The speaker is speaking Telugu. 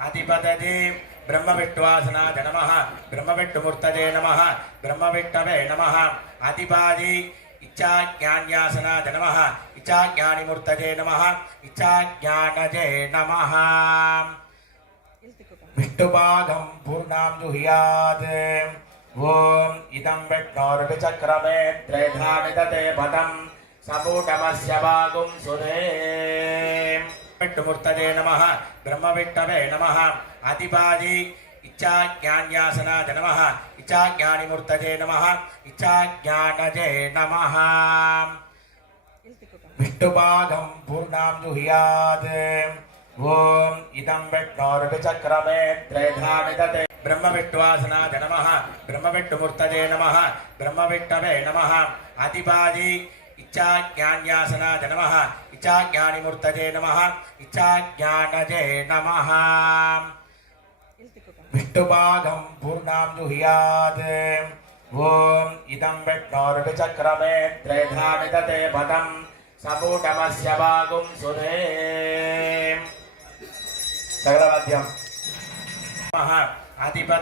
అధిపతది బ్రహ్మవిట్వాసనాయ నమ. బ్రహ్మవిట్టుమూర్తదే నమ. బ్రహ్మవిట్టవే నమ. అధిపాది ఇచ్చాజ్ఞాన్యాసనాయ నమ. ఇచ్చాజ్ఞానిమూర్తజే నమ. ఇచ్చాజ్ఞానజే నమ. విష్ణుభాగం పూర్ణాం జుహ్యాత్. ఓం ఇదం విష్ణోర్విచక్రమే త్రేధా విదతే పదం. సపూటమస్య భాగం సురే విష్ణుమూర్తజే నమ బ్రహ్మవిట్టవే నమ అతిపాది ఇచ్చాజ్ఞాన్యాసనాయ నమ ఇచ్చాజ్ఞానిమూర్తజే నమ ఇచ్చాజ్ఞానజే నమ. విష్ణుభాగం పూర్ణాం జుహ్యాత్. ఓం ఇదం విష్ణోర్విచక్రమే త్రేధా విదతే బ్రహ్మవిట్వాసనాయ నమ బ్రహ్మవిట్టుమూర్తజే నమ బ్రహ్మవిట్టవే నమ అతిపాది ఇచ్చాజ్ఞాన్యాసనాయ నమ ఇచ్చాజ్ఞానిమూర్తజే నమ ఇచ్చాజ్ఞానజే నమ విష్ణుభాగం పూర్ణాం జుహ్యాత్ ఓం ఇదం విష్ణోర్విచక్రమే త్రేధా విదతే పదం సపూటమస్య భాగం సురే సగలమధ్యం అధిపతి